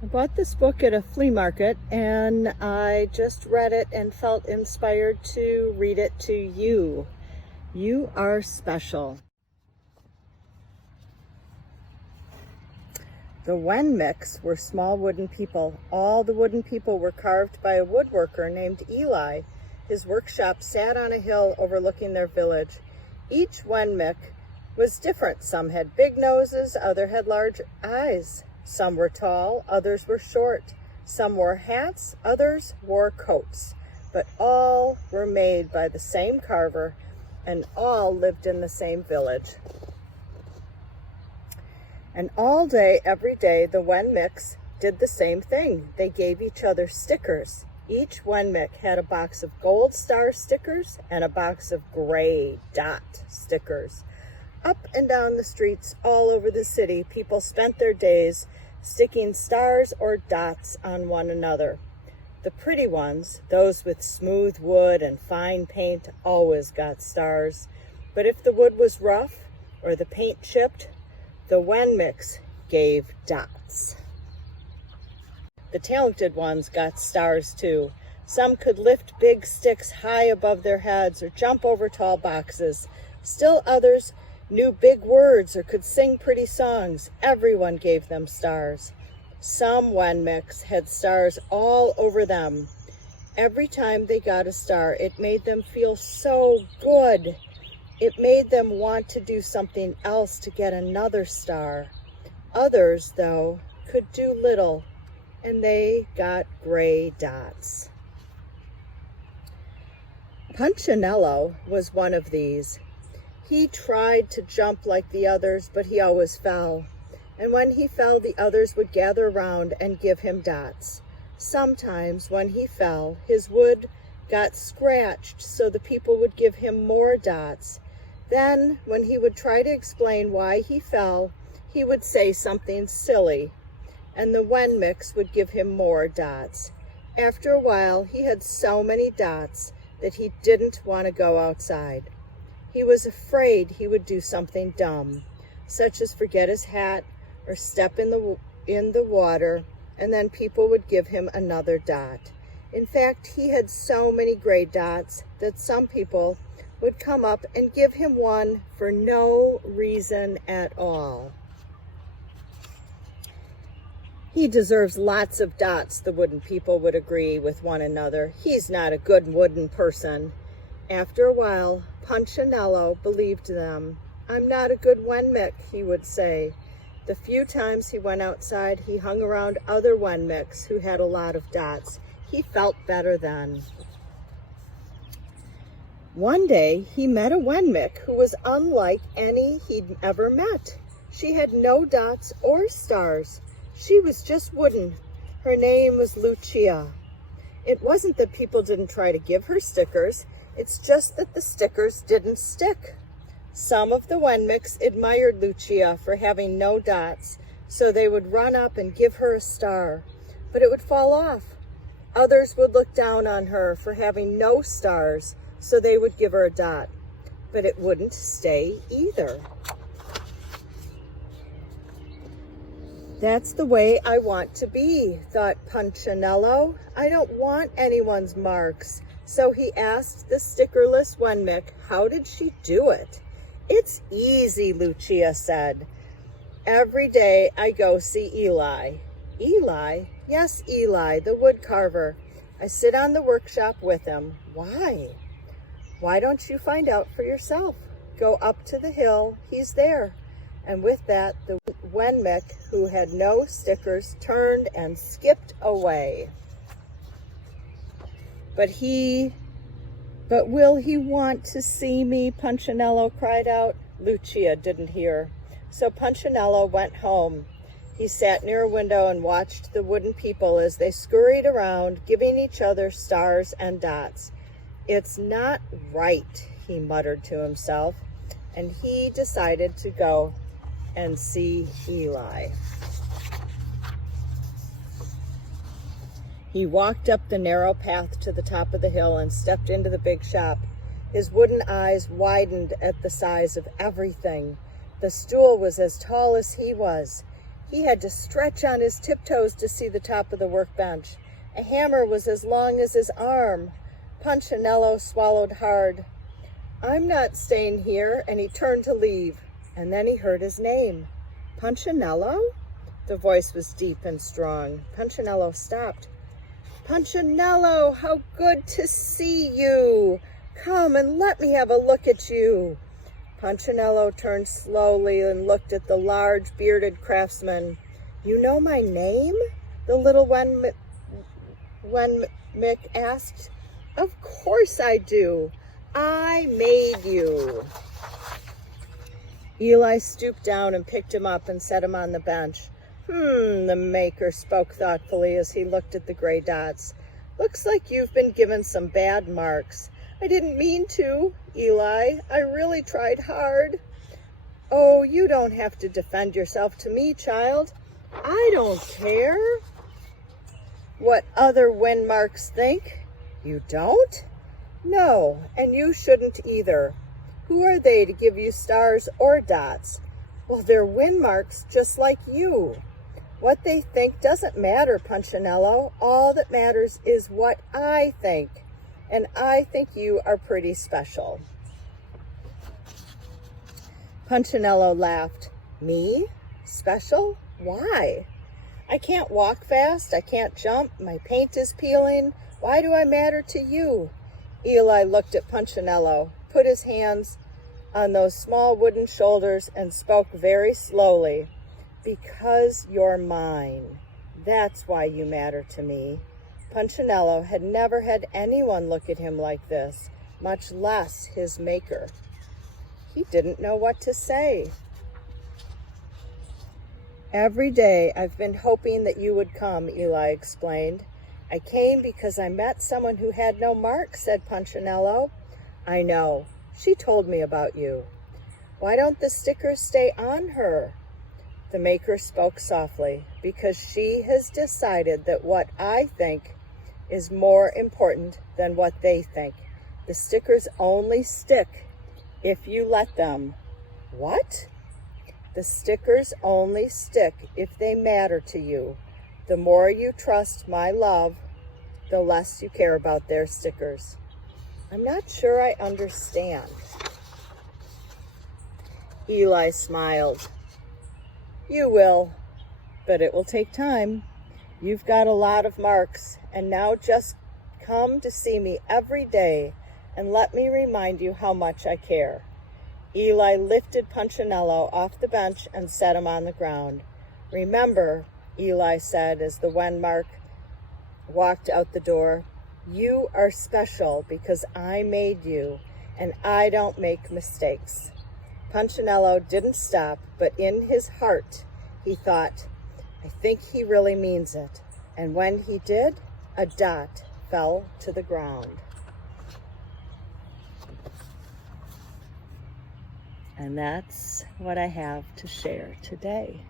I bought this book at a flea market and I just read it and felt inspired to read it to you. You are special. The Wenmicks were small wooden people. All the wooden people were carved by a woodworker named Eli. His workshop sat on a hill overlooking their village. Each Wenmick was different. Some had big noses, others had large eyes. Some were tall, others were short. Some wore hats, others wore coats. But all were made by the same carver, and all lived in the same village. And all day, every day, the Wenmicks did the same thing. They gave each other stickers. Each Wenmick had a box of gold star stickers and a box of gray dot stickers. Up and down the streets all over the city, people spent their days sticking stars or dots on one another. The pretty ones, those with smooth wood and fine paint, always got stars. But if the wood was rough or the paint chipped, the Wenmicks gave dots. The talented ones got stars too. Some could lift big sticks high above their heads or jump over tall boxes. Still others knew big words or could sing pretty songs. Everyone gave them stars. Some Wenmicks had stars all over them. Every time they got a star, it made them feel so good. It made them want to do something else to get another star. Others, though, could do little, and they got gray dots. Punchinello was one of these. He tried to jump like the others, but he always fell. And when he fell, the others would gather around and give him dots. Sometimes when he fell, his wood got scratched, so the people would give him more dots. Then, when he would try to explain why he fell, he would say something silly, and the Wenmicks would give him more dots. After a while, he had so many dots that he didn't want to go outside. He was afraid he would do something dumb, such as forget his hat or step in the water, and then people would give him another dot. In fact, he had so many gray dots that some people would come up and give him one for no reason at all. He deserves lots of dots, the wooden people would agree with one another. He's not a good wooden person. After a while, Punchinello believed them. I'm not a good Wenmick, he would say. The few times he went outside, he hung around other Wenmicks who had a lot of dots. He felt better then. One day, he met a Wenmick who was unlike any he'd ever met. She had no dots or stars. She was just wooden. Her name was Lucia. It wasn't that people didn't try to give her stickers. It's just that the stickers didn't stick. Some of the Wenmicks admired Lucia for having no dots, so they would run up and give her a star, but it would fall off. Others would look down on her for having no stars, so they would give her a dot, but it wouldn't stay either. That's the way I want to be, thought Punchinello. I don't want anyone's marks. So he asked the stickerless Wenmick, how did she do it? It's easy, Lucia said. Every day I go see Eli. Eli? Yes, Eli, the wood carver. I sit on the workshop with him. Why? Why don't you find out for yourself? Go up to the hill, he's there. And with that, the Wenmick, who had no stickers, turned and skipped away. But will he want to see me? Punchinello cried out. Lucia didn't hear. So Punchinello went home. He sat near a window and watched the wooden people as they scurried around, giving each other stars and dots. It's not right, he muttered to himself, and he decided to go and see Eli. He walked up the narrow path to the top of the hill and stepped into the big shop. His wooden eyes widened at the size of everything. The stool was as tall as he was. He had to stretch on his tiptoes to see the top of the workbench. A hammer was as long as his arm. Punchinello swallowed hard. "I'm not staying here," and he turned to leave. And then he heard his name. "Punchinello?" The voice was deep and strong. Punchinello stopped. "Punchinello, how good to see you! Come and let me have a look at you." Punchinello turned slowly and looked at the large bearded craftsman. "You know my name?" the little one Mick asked. "Of course I do. I made you." Eli stooped down and picked him up and set him on the bench. The maker spoke thoughtfully as he looked at the gray dots. "Looks like you've been given some bad marks." "I didn't mean to, Eli. I really tried hard." "Oh, you don't have to defend yourself to me, child. I don't care what other wind marks think." "You don't?" "No, and you shouldn't either. Who are they to give you stars or dots?" "Well, they're wind marks just like you." "What they think doesn't matter, Punchinello. All that matters is what I think. And I think you are pretty special." Punchinello laughed. "Me? Special? Why? I can't walk fast. I can't jump. My paint is peeling. Why do I matter to you?" Eli looked at Punchinello, put his hands on those small wooden shoulders, and spoke very slowly. "Because you're mine. That's why you matter to me." Punchinello had never had anyone look at him like this, much less his maker. He didn't know what to say. "Every day I've been hoping that you would come," Eli explained. "I came because I met someone who had no marks," said Punchinello. "I know. She told me about you." "Why don't the stickers stay on her?" The maker spoke softly. "Because she has decided that what I think is more important than what they think. The stickers only stick if you let them." "What?" "The stickers only stick if they matter to you. The more you trust my love, the less you care about their stickers." "I'm not sure I understand." Eli smiled. "You will, but it will take time. You've got a lot of marks, and now just come to see me every day and let me remind you how much I care." Eli lifted Punchinello off the bench and set him on the ground. "Remember," Eli said as the Wenmark walked out the door, "you are special because I made you, and I don't make mistakes." Punchinello didn't stop, but in his heart he thought, "I think he really means it." And when he did, a dot fell to the ground. And that's what I have to share today.